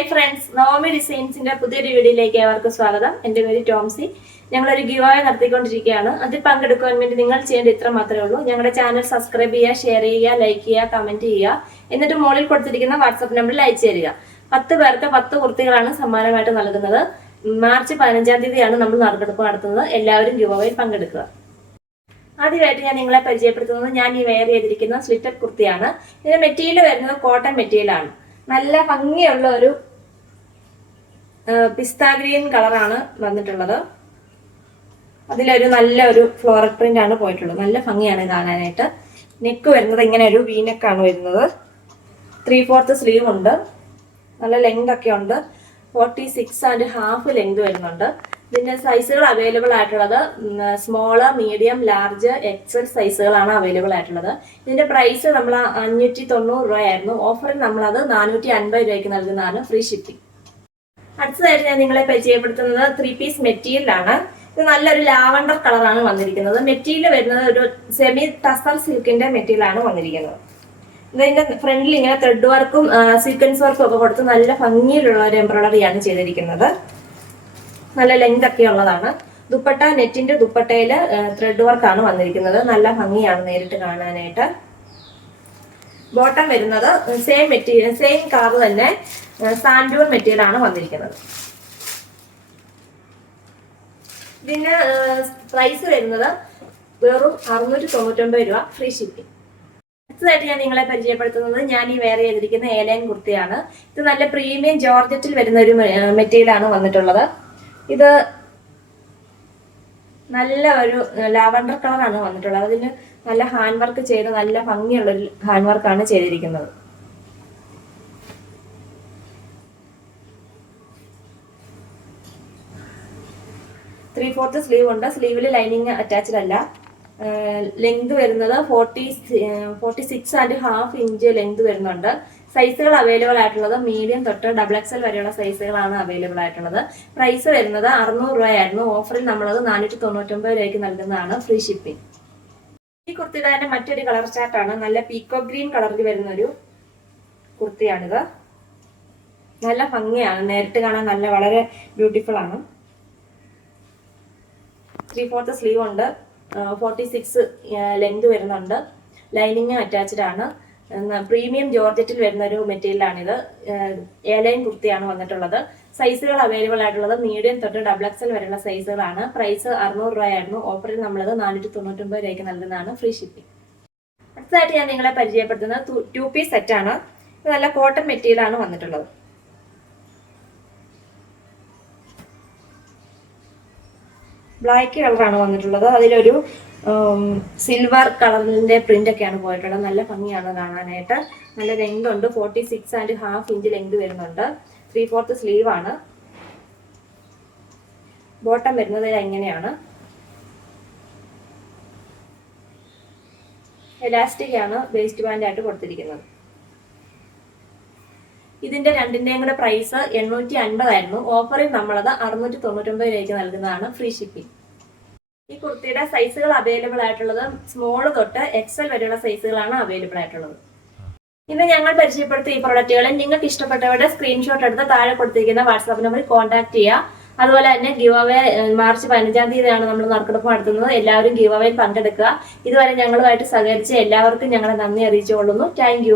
Hi friends Naomi ഡിസൈൻസിന്റെ പുതിയൊരു വീഡിയോയിലേക്ക് ഏവർക്കും സ്വാഗതം. എന്റെ പേര് ടോംസി. ഞങ്ങളൊരു ഗിവായ നടത്തിക്കൊണ്ടിരിക്കുകയാണ്. അതിൽ പങ്കെടുക്കാൻ വേണ്ടി നിങ്ങൾ ചെയ്യേണ്ടത് ഇത്ര മാത്രമേ ഉള്ളൂ. ഞങ്ങളുടെ ചാനൽ സബ്സ്ക്രൈബ് ചെയ്യുക ഷെയർ ചെയ്യുക ലൈക്ക് ചെയ്യുക കമന്റ് ചെയ്യുക. എന്നിട്ട് മോളിൽ കൊടുത്തിരിക്കുന്ന വാട്സ്ആപ്പ് നമ്പറിൽ അയച്ചു തരിക. പത്ത് പേർക്ക് പത്ത് കുർത്തികളാണ് സമ്മാനമായിട്ട് നൽകുന്നത്. മാർച്ച് പതിനഞ്ചാം തീയതിയാണ് നമ്മൾ നറുക്കെടുപ്പ് നടത്തുന്നത്. എല്ലാവരും ഗിവായിൽ പങ്കെടുക്കുക. ആദ്യമായിട്ട് ഞാൻ നിങ്ങളെ പരിചയപ്പെടുത്തുന്നത് ഞാൻ ഈ വെയർ ചെയ്തിരിക്കുന്ന സ്ലിറ്റർ കുർത്തിയാണ്. ഇതിന്റെ മെറ്റീരിയൽ വരുന്നത് കോട്ടൺ മെറ്റീരിയലാണ് നല്ല ഭംഗിയുള്ള ഒരു പിസ്ത ഗ്രീൻ കളറാണ് വന്നിട്ടുള്ളത്. അതിലൊരു നല്ല ഒരു ഫ്ലോറൽ പ്രിന്റ് ആണ് പോയിട്ടുള്ളത്. നല്ല ഭംഗിയാണ് കാണാനായിട്ട്. നെക്ക് വരുന്നത് ഇങ്ങനെ ഒരു വീനെക്കാണ് വരുന്നത്. ത്രീ ഫോർത്ത് സ്ലീവ് ഉണ്ട്. നല്ല ലെങ്ത് ഒക്കെ ഉണ്ട്. Forty six and half length വരുന്നുണ്ട്. ഇതിന്റെ സൈസുകൾ അവൈലബിൾ ആയിട്ടുള്ളത് സ്മോൾ മീഡിയം ലാർജ് എക്സൽ സൈസുകളാണ് അവൈലബിൾ ആയിട്ടുള്ളത്. ഇതിന്റെ പ്രൈസ് നമ്മൾ അഞ്ഞൂറ്റി തൊണ്ണൂറ് രൂപയായിരുന്നു. ഓഫറിൽ നമ്മളത് നാനൂറ്റി അൻപത് രൂപയ്ക്ക് നൽകുന്നതാണ്. ഫ്രീ ഷിപ്പിംഗ് അടുത്തതായിട്ട് ഞാൻ നിങ്ങളെ പരിചയപ്പെടുത്തുന്നത് ത്രീ പീസ് മെറ്റീരിയലാണ് ഇത് നല്ലൊരു ലാവണ്ടർ കളറാണ് വന്നിരിക്കുന്നത്. മെറ്റീരിയൽ വരുന്നത് ഒരു സെമി ടസർ സിൽക്കിന്റെ മെറ്റീരിയൽ ആണ് വന്നിരിക്കുന്നത്. ഇതിന്റെ ഫ്രണ്ടിൽ ഇങ്ങനെ ത്രെഡ് വർക്കും സീക്വൻസ് വർക്കും ഒക്കെ കൊടുത്ത് നല്ല ഭംഗിയിലുള്ള ഒരു എംബ്രോയിഡറിയാണ് ചെയ്തിരിക്കുന്നത്. നല്ല ലെങ്ത് ഒക്കെ ഉള്ളതാണ്. ദുപ്പട്ട നെറ്റിന്റെ ദുപ്പട്ടയിൽ ത്രെഡ് വർക്കാണ് വന്നിരിക്കുന്നത്. നല്ല ഭംഗിയാണ് നേരിട്ട് കാണാനായിട്ട്. ബോട്ടം വരുന്നത് സെയിം മെറ്റീരിയൽ സെയിം കളർ തന്നെ. സാൻഡൂർ മെറ്റീരിയൽ ആണ് വന്നിരിക്കുന്നത്. ഇതിന് പ്രൈസ് വരുന്നത് വെറും അറുന്നൂറ്റി തൊണ്ണൂറ്റൊമ്പത് രൂപ ഫ്രീ ഷിപ്പിംഗ് അടുത്തതായിട്ട് ഞാൻ നിങ്ങളെ പരിചയപ്പെടുത്തുന്നത് ഞാൻ ഈ വേറെ ചെയ്തിരിക്കുന്ന ഏലൈൻ കുർത്തിയാണ്. ഇത് നല്ല പ്രീമിയം ജോർജറ്റിൽ വരുന്ന ഒരു മെറ്റീരിയൽ ആണ് വന്നിട്ടുള്ളത്. ഇത് നല്ല ഒരു ലാവണ്ടർ കളറാണ് വന്നിട്ടുള്ളത്. അതിന് നല്ല ഹാൻഡ് വർക്ക് ചെയ്ത് നല്ല ഭംഗിയുള്ള ഒരു ഹാൻഡ് വർക്കാണ് ചെയ്തിരിക്കുന്നത്. ത്രീ ഫോർത്ത് സ്ലീവ് ഉണ്ട്. സ്ലീവിൽ ലൈനിങ് അറ്റാച്ച്ഡ് അല്ല. ലെങ്ത് വരുന്നത് forty forty six and half inch length വരുന്നുണ്ട്. സൈസുകൾ അവൈലബിൾ ആയിട്ടുള്ളത് മീഡിയം തൊട്ട് ഡബിൾ എക്സൽ വരെയുള്ള സൈസുകളാണ് അവൈലബിൾ ആയിട്ടുള്ളത്. പ്രൈസ് വരുന്നത് അറുന്നൂറ് രൂപയായിരുന്നു. ഓഫറിൽ നമ്മളത് നാനൂറ്റി തൊണ്ണൂറ്റൊമ്പത് രൂപയ്ക്ക് നൽകുന്നതാണ് ഫ്രീ ഷിപ്പിംഗ് ഈ കുർത്തിയുടെ തന്നെ മറ്റൊരു കളർ ചാർട്ടാണ് നല്ല പീക്കോ ഗ്രീൻ കളറിൽ വരുന്ന ഒരു കുർത്തിയാണിത്. നല്ല ഭംഗിയാണ്. നേരിട്ട് കാണാൻ നല്ല വളരെ ബ്യൂട്ടിഫുൾ ആണ്. ത്രീ ഫോർത്ത് സ്ലീവ് ഉണ്ട്. ഫോർട്ടി സിക്സ് ലെങ്ത് വരുന്നുണ്ട്. ലൈനിങ് അറ്റാച്ച്ഡ് ആണ്. പ്രീമിയം ജോർജറ്റിൽ വരുന്ന ഒരു മെറ്റീരിയലാണിത് ലൈൻ കുർത്തിയാണ് വന്നിട്ടുള്ളത്. സൈസുകൾ അവൈലബിൾ ആയിട്ടുള്ളത് മീഡിയം തൊട്ട് ഡബിൾ എക്സൽ വരെയുള്ള സൈസുകളാണ് പ്രൈസ് അറുന്നൂറ് രൂപയായിരുന്നു. ഓഫറിൽ നമ്മളത് നാനൂറ്റി തൊണ്ണൂറ്റൊമ്പത് രൂപയ്ക്ക് നൽകുന്നതാണ് ഫ്രീ ഷിപ്പിംഗ് അടുത്തതായിട്ട് ഞാൻ നിങ്ങളെ പരിചയപ്പെടുത്തുന്നത് ടു പീസ് സെറ്റാണ് ഇത് നല്ല കോട്ടൺ മെറ്റീരിയലാണ് വന്നിട്ടുള്ളത്. ബ്ലാക്ക് കളറാണ് വന്നിട്ടുള്ളത്. അതിലൊരു സിൽവർ കളറിന്റെ പ്രിന്റ് ഒക്കെയാണ് പോയിട്ടുള്ളത്. നല്ല ഭംഗിയാണ് കാണാനായിട്ട്. നല്ല ലെങ്ത് ഉണ്ട്. Forty six and half inch length വരുന്നുണ്ട്. ത്രീ ഫോർത്ത് ആണ്. ബോട്ടം വരുന്നത് എങ്ങനെയാണ് എലാസ്റ്റിക് ആണ് വേസ്റ്റ് ബാൻഡായിട്ട് കൊടുത്തിരിക്കുന്നത്. ഇതിന്റെ രണ്ടിന്റെയും കൂടെ പ്രൈസ് എണ്ണൂറ്റി അൻപതായിരുന്നു ഓഫറിൽ നമ്മളത് അറുന്നൂറ്റി തൊണ്ണൂറ്റൊമ്പത് രൂപയ്ക്ക് നൽകുന്നതാണ് ഫ്രീ ഷിപ്പിംഗ് ഈ കുർത്തിയുടെ സൈസുകൾ അവൈലബിൾ ആയിട്ടുള്ളത് സ്മോൾ തൊട്ട് എക്സൽ വരെയുള്ള സൈസുകളാണ് അവൈലബിൾ ആയിട്ടുള്ളത്. ഇന്ന് ഞങ്ങൾ പരിചയപ്പെടുത്തിയ ഈ പ്രൊഡക്റ്റുകളെ നിങ്ങൾക്ക് ഇഷ്ടപ്പെട്ടവരുടെ സ്ക്രീൻഷോട്ട് എടുത്ത് താഴെ കൊടുത്തിരിക്കുന്ന വാട്സാപ്പ് നമ്പറിൽ കോൺടാക്ട് ചെയ്യുക. അതുപോലെ തന്നെ ഗിവ് അവേ മാർച്ച് പതിനഞ്ചാം തീയതിയാണ് നമ്മൾ നറുക്കെടുപ്പ് നടത്തുന്നത്. എല്ലാവരും ഗിവ് അവയിൽ പങ്കെടുക്കുക. ഇതുവരെ ഞങ്ങളുമായിട്ട് സഹകരിച്ച് എല്ലാവർക്കും ഞങ്ങളെ നന്ദി അറിയിച്ചുകൊള്ളുന്നു. താങ്ക്